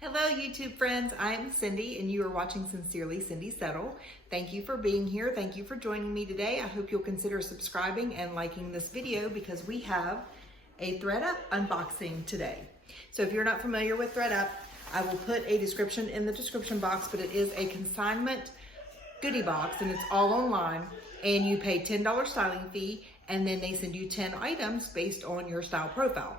Hello YouTube friends, I am Cindy and you are watching Sincerely Cindy Settle. Thank you for being here. Thank you for joining me today. I hope you'll consider subscribing and liking this video because we have a ThredUp unboxing today. So if you're not familiar with ThredUp, I will put a description in the description box, but it is a consignment goodie box and it's all online, and you pay $10 styling fee and then they send you 10 items based on your style profile.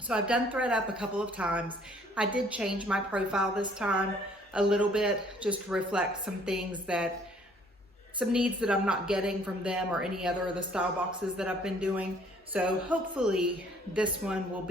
So I've done ThredUp a couple of times. I did change my profile this time a little bit just to reflect some things some needs that I'm not getting from them or any other of the style boxes that I've been doing. So hopefully this one will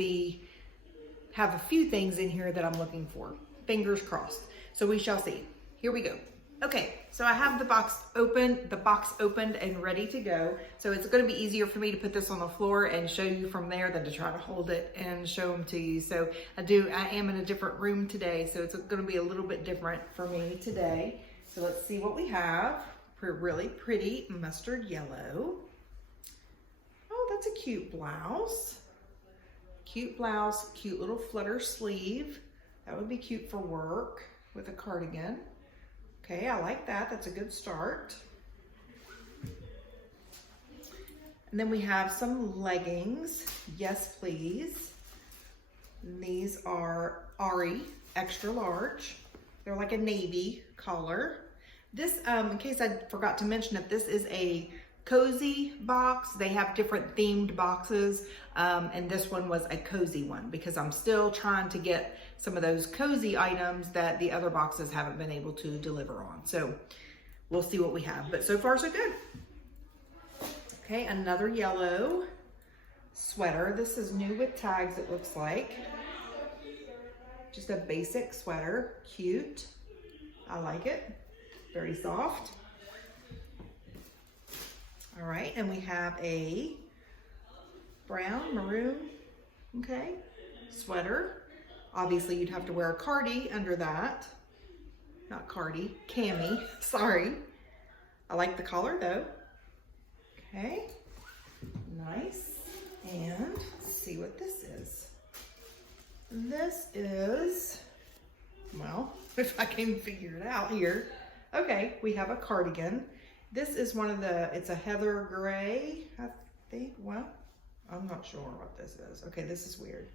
have a few things in here that I'm looking for. Fingers crossed. So we shall see. Here we go. Okay, so I have the box opened and ready to go. So it's gonna be easier for me to put this on the floor and show you from there than to try to hold it and show them to you. So I am in a different room today, so it's gonna be a little bit different for me today. So let's see what we have. Really pretty mustard yellow. Oh, that's a cute blouse. Cute blouse, cute little flutter sleeve. That would be cute for work with a cardigan. Okay, I like that. That's a good start. And then we have some leggings. Yes, please. And these are Aerie, extra large. They're like a navy color. This, in case I forgot to mention it, this is a cozy box. They have different themed boxes, and this one was a cozy one because I'm still trying to get some of those cozy items that the other boxes haven't been able to deliver on. So we'll see what we have, but so far so good. Okay, another yellow sweater. This is new with tags, it looks like. Just a basic sweater, cute. I like it, very soft. All right, and we have a brown, maroon, okay, sweater. Obviously, you'd have to wear a cardi under that. Not cardi, cami, sorry. I like the color though. Okay, nice. And let's see what this is. This is, well, if I can figure it out here. Okay, we have a cardigan. This is it's a heather gray, I think. Well, I'm not sure what this is. Okay, this is weird.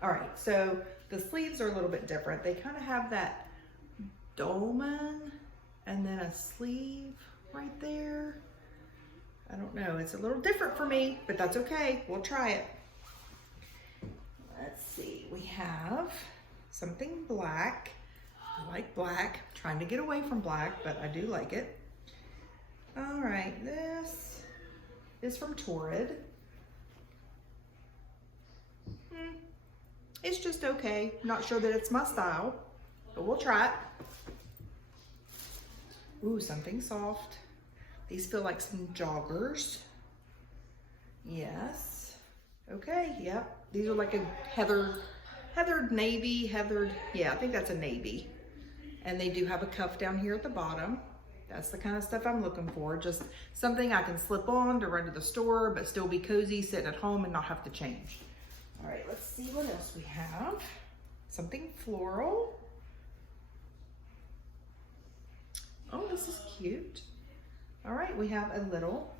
All right, so the sleeves are a little bit different. They kind of have that dolman and then a sleeve right there. I don't know, it's a little different for me, but that's okay. We'll try it. Let's see, we have something black. I like black. I'm trying to get away from black, but I do like it. All right, this is from ThredUp. It's just okay. Not sure that it's my style, but we'll try it. Ooh, something soft. These feel like some joggers. Yes. Okay, yep. These are like a heathered navy, yeah, I think that's a navy. And they do have a cuff down here at the bottom. That's the kind of stuff I'm looking for. Just something I can slip on to run to the store, but still be cozy, sitting at home and not have to change. All right, let's see what else we have. Something floral. Oh, this is cute. All right, we have a little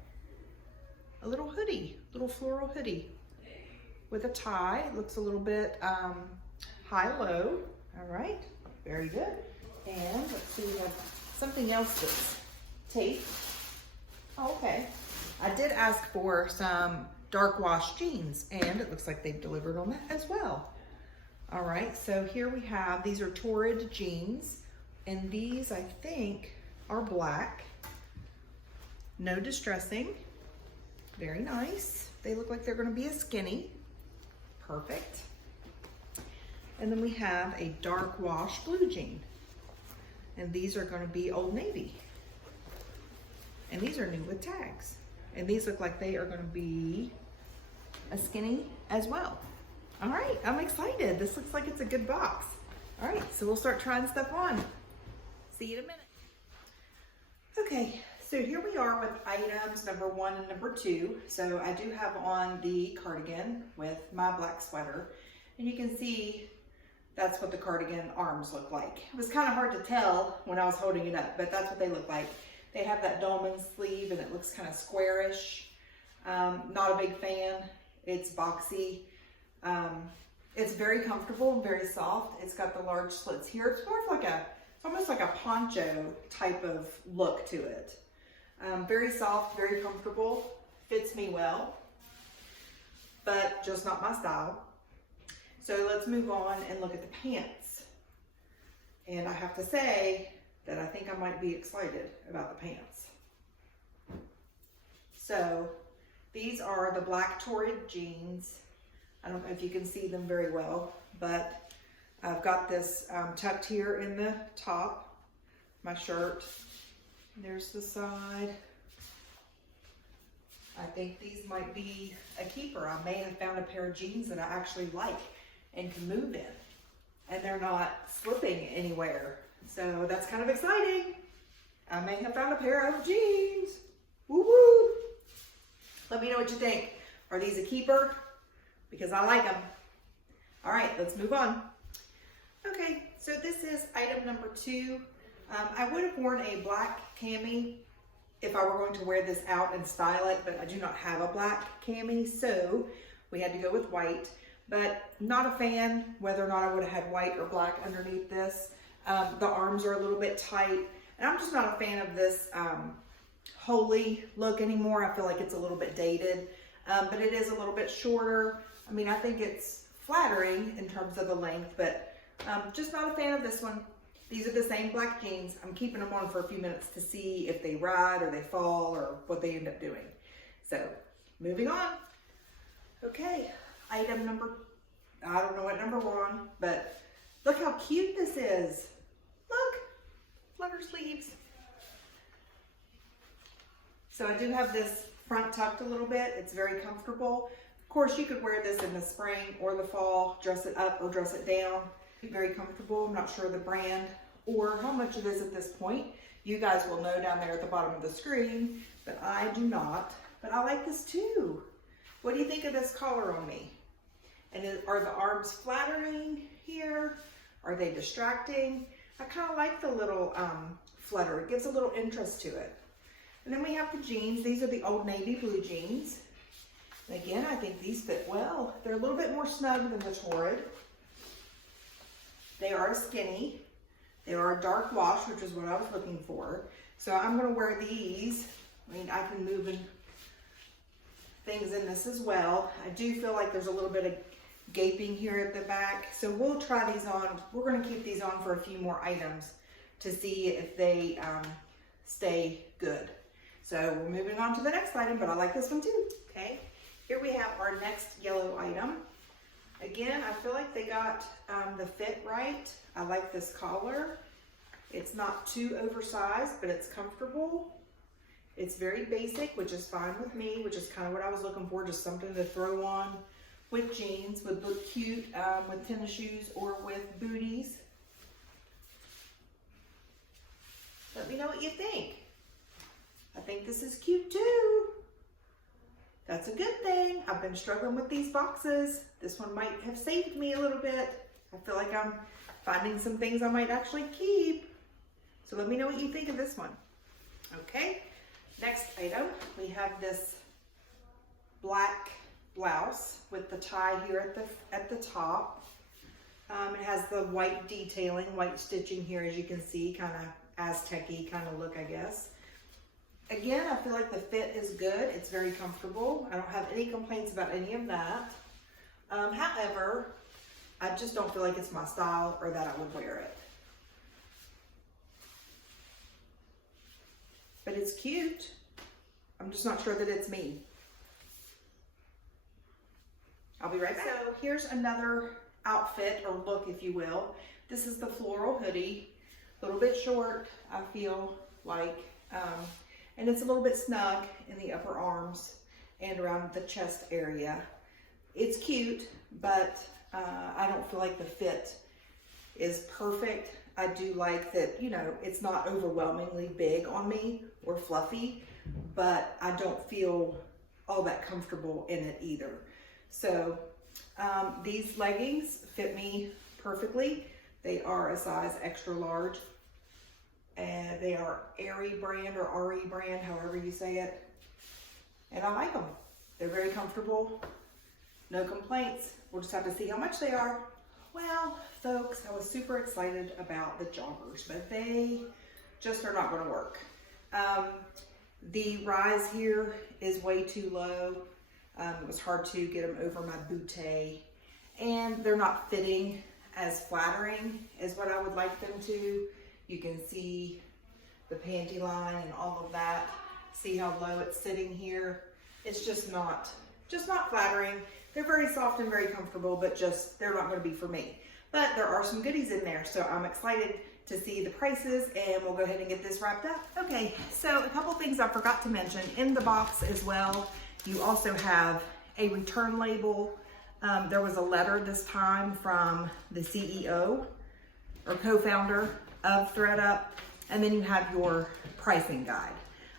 hoodie, little floral hoodie with a tie. It looks a little bit high-low. All right, very good. And let's see, we have something else that's tape. Oh, okay. I did ask for some dark wash jeans and it looks like they've delivered on that as well. All right, so here we have, these are Torrid jeans and these I think are black. No distressing, very nice. They look like they're gonna be a skinny, perfect. And then we have a dark wash blue jean. And these are gonna be Old Navy. And these are new with tags. And these look like they are gonna be a skinny as well. All right, I'm excited. This looks like it's a good box. All right, so we'll start trying stuff on. See you in a minute. Okay, so here we are with items number 1 and number 2. So I do have on the cardigan with my black sweater. And you can see that's what the cardigan arms look like. It was kind of hard to tell when I was holding it up, but that's what they look like. They have that dolman sleeve and it looks kind of squarish. Not a big fan. It's boxy. It's very comfortable and very soft. It's got the large slits here. It's more of like it's almost like a poncho type of look to it. Very soft, very comfortable, fits me well, but just not my style. So let's move on and look at the pants. And I have to say that I think I might be excited about the pants. So these are the black torrid jeans. I don't know if you can see them very well, but I've got this tucked here in the top, my shirt. There's the side. I think these might be a keeper. I may have found a pair of jeans that I actually like and can move in, and they're not slipping anywhere. So that's kind of exciting. I may have found a pair of jeans. Woo woo. Let me know what you think. Are these a keeper? Because I like them. All right, let's move on. Okay, so this is item number 2. I would have worn a black cami if I were going to wear this out and style it, but I do not have a black cami, so we had to go with white. But not a fan whether or not I would have had white or black underneath this. The arms are a little bit tight, and I'm just not a fan of this holy look anymore. I feel like it's a little bit dated, but it is a little bit shorter. I mean, I think it's flattering in terms of the length, but just not a fan of this one. These are the same black jeans. I'm keeping them on for a few minutes to see if they ride or they fall or what they end up doing. So, moving on. Okay, item number, I don't know what number we're on, but look how cute this is. Look, flutter sleeves. So I do have this front tucked a little bit. It's very comfortable. Of course, you could wear this in the spring or the fall, dress it up or dress it down. Very comfortable. I'm not sure the brand or how much it is at this point. You guys will know down there at the bottom of the screen, but I do not. But I like this too. What do you think of this collar on me? And are the arms flattering here? Are they distracting? I kind of like the little flutter. It gives a little interest to it. And then we have the jeans. These are the old navy blue jeans. And again, I think these fit well. They're a little bit more snug than the torrid. They are skinny. They are a dark wash, which is what I was looking for. So I'm going to wear these. I mean, I can move in things in this as well. I do feel like there's a little bit of gaping here at the back. So we'll try these on. We're going to keep these on for a few more items to see if they stay good. So we're moving on to the next item, but I like this one too. Okay, here we have our next yellow item. Again, I feel like they got the fit right. I like this collar. It's not too oversized, but it's comfortable. It's very basic, which is fine with me, which is kind of what I was looking for, just something to throw on with jeans, would look cute with tennis shoes or with booties. Let me know what you think. I think this is cute too. That's a good thing. I've been struggling with these boxes. This one might have saved me a little bit. I feel like I'm finding some things I might actually keep. So let me know what you think of this one. Okay, next item, we have this black blouse with the tie here at the top. It has the white detailing, white stitching here, as you can see, kind of Aztec-y kind of look, I guess. Again, I feel like the fit is good. It's very comfortable. I don't have any complaints about any of that. However, I just don't feel like it's my style or that I would wear it. But it's cute. I'm just not sure that it's me. I'll be right back. So here's another outfit or look, if you will. This is the floral hoodie. A little bit short, I feel like. And it's a little bit snug in the upper arms and around the chest area. It's cute, but I don't feel like the fit is perfect. I do like that, you know, it's not overwhelmingly big on me or fluffy, but I don't feel all that comfortable in it either. So these leggings fit me perfectly. They are a size extra large. And they are Aerie brand or Aerie brand, however you say it. And I like them. They're very comfortable. No complaints. We'll just have to see how much they are. Well, folks, I was super excited about the joggers, but they just are not going to work. The rise here is way too low. It was hard to get them over my bootay, and they're not fitting as flattering as what I would like them to. You can see the panty line and all of that. See how low it's sitting here. It's just not flattering. They're very soft and very comfortable, but just, they're not gonna be for me. But there are some goodies in there, so I'm excited to see the prices, and we'll go ahead and get this wrapped up. Okay, so a couple things I forgot to mention. In the box as well, you also have a return label. There was a letter this time from the CEO or co-founder of ThredUp, and then you have your pricing guide.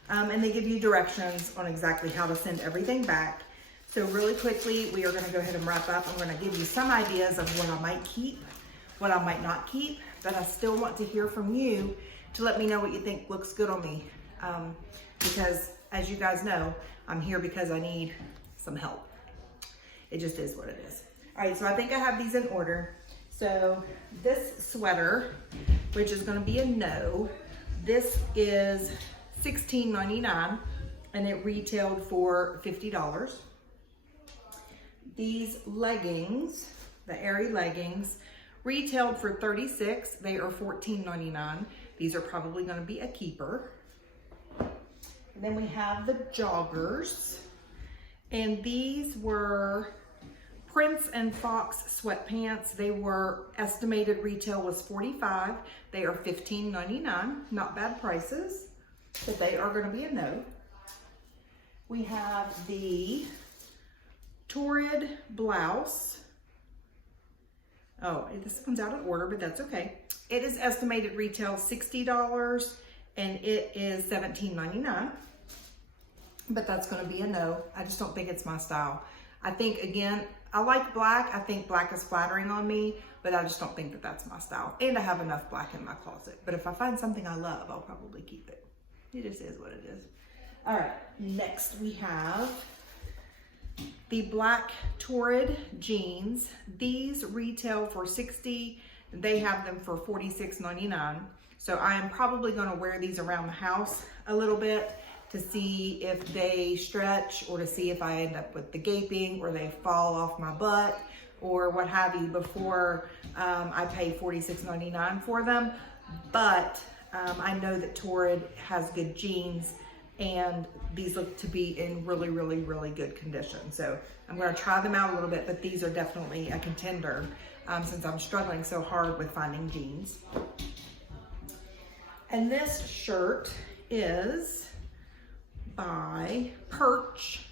And they give you directions on exactly how to send everything back. So really quickly, we are gonna go ahead and wrap up. I'm gonna give you some ideas of what I might keep, what I might not keep, but I still want to hear from you to let me know what you think looks good on me. Because as you guys know, I'm here because I need some help. It just is what it is. All right, so I think I have these in order. So this sweater, which is gonna be a no, this is $16.99 and it retailed for $50. These leggings, the Aerie leggings, retailed for $36. They are $14.99. These are probably gonna be a keeper. And then we have the joggers, and these were Prince and Fox sweatpants. They were estimated retail was $45. They are $15.99. Not bad prices, but they are going to be a no. We have the Torrid blouse. Oh, this comes out of order, but that's okay. It is estimated retail $60 and it is $17.99. But that's going to be a no. I just don't think it's my style. I think, again, I like black. I think black is flattering on me, but I just don't think that that's my style. And I have enough black in my closet. But if I find something I love, I'll probably keep it. It just is what it is. All right, next we have the black Torrid jeans. These retail for $60. They have them for $46.99. So I am probably going to wear these around the house a little bit to see if they stretch, or to see if I end up with the gaping, or they fall off my butt, or what have you, before I pay $46.99 for them. But I know that Torrid has good jeans, and these look to be in really, really, really good condition. So I'm gonna try them out a little bit, but these are definitely a contender since I'm struggling so hard with finding jeans. And this shirt is by Perch.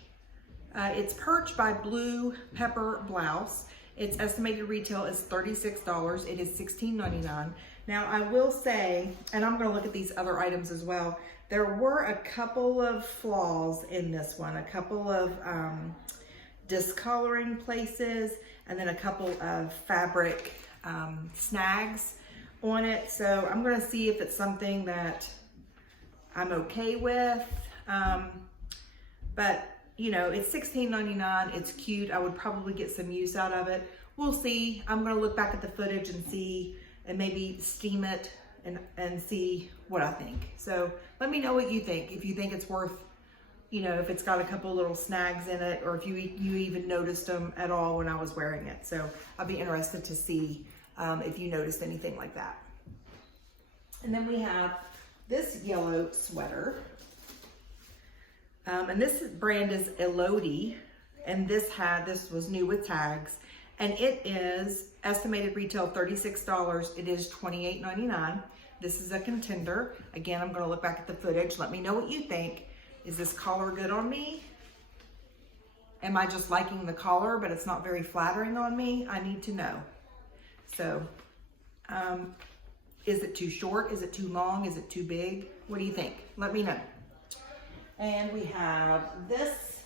It's Perch by Blue Pepper Blouse. Its estimated retail is $36. It is $16.99. Now I will say, and I'm gonna look at these other items as well, there were a couple of flaws in this one, a couple of discoloring places, and then a couple of fabric snags on it. So I'm gonna see if it's something that I'm okay with. But you know, it's $16.99, it's cute. I would probably get some use out of it. We'll see. I'm gonna look back at the footage and see, and maybe steam it and see what I think. So let me know what you think. If you think it's worth, you know, if it's got a couple little snags in it, or if you even noticed them at all when I was wearing it. So I'll be interested to see if you noticed anything like that. And then we have this yellow sweater. And this brand is Elodie, and this was new with tags, and it is estimated retail $36. It is $28.99. This is a contender. Again, I'm gonna look back at the footage. Let me know what you think. Is this collar good on me? Am I just liking the collar, but it's not very flattering on me? I need to know. So, is it too short? Is it too long? Is it too big? What do you think? Let me know. And we have this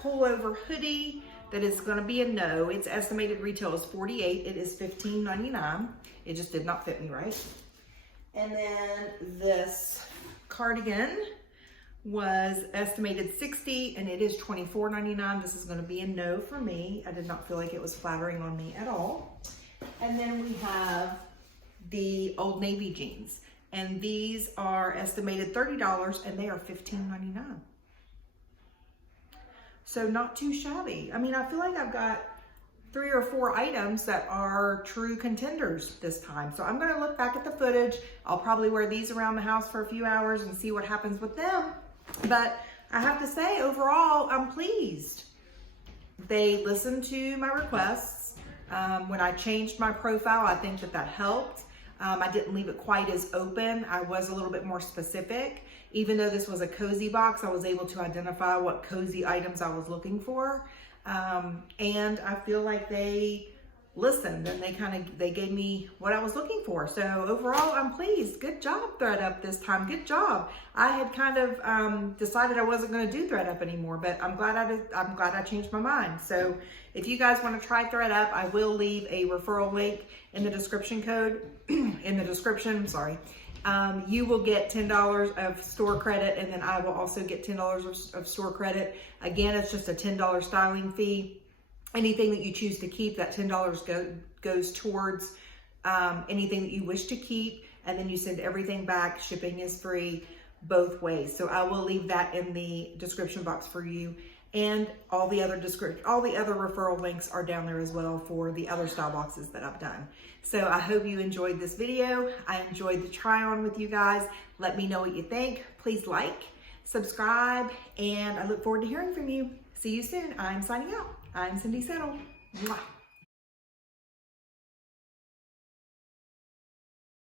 pullover hoodie. that is gonna be a no. Its estimated retail is $48. It is $15.99. It just did not fit me right. And then this cardigan was estimated $60 and it is $24.99. This is gonna be a no for me. I did not feel like it was flattering on me at all. And then we have the Old Navy jeans. And these are estimated $30 and they are $15.99. So not too shabby. I mean, I feel like I've got 3 or 4 items that are true contenders this time. So I'm gonna look back at the footage. I'll probably wear these around the house for a few hours and see what happens with them. But I have to say, overall, I'm pleased. They listened to my requests. When I changed my profile, I think that that helped. I didn't leave it quite as open. I was a little bit more specific. Even though this was a cozy box, I was able to identify what cozy items I was looking for. And I feel like they listened and they gave me what I was looking for. So overall, I'm pleased. Good job, ThredUp, this time. Good job. I had kind of decided I wasn't going to do ThredUp anymore, but I'm glad I changed my mind. So if you guys want to try ThredUp, I will leave a referral link in the description sorry. You will get $10 of store credit, and then I will also get $10 of store credit. Again, it's just a $10 styling fee. Anything that you choose to keep, that $10 goes towards anything that you wish to keep, and then you send everything back. Shipping is free both ways. So I will leave that in the description box for you. And all the other referral links are down there as well for the other style boxes that I've done. So I hope you enjoyed this video. I enjoyed the try on with you guys. Let me know what you think. Please like, subscribe, and I look forward to hearing from you. See you soon. I'm signing out. I'm Cindy Settle. Mwah.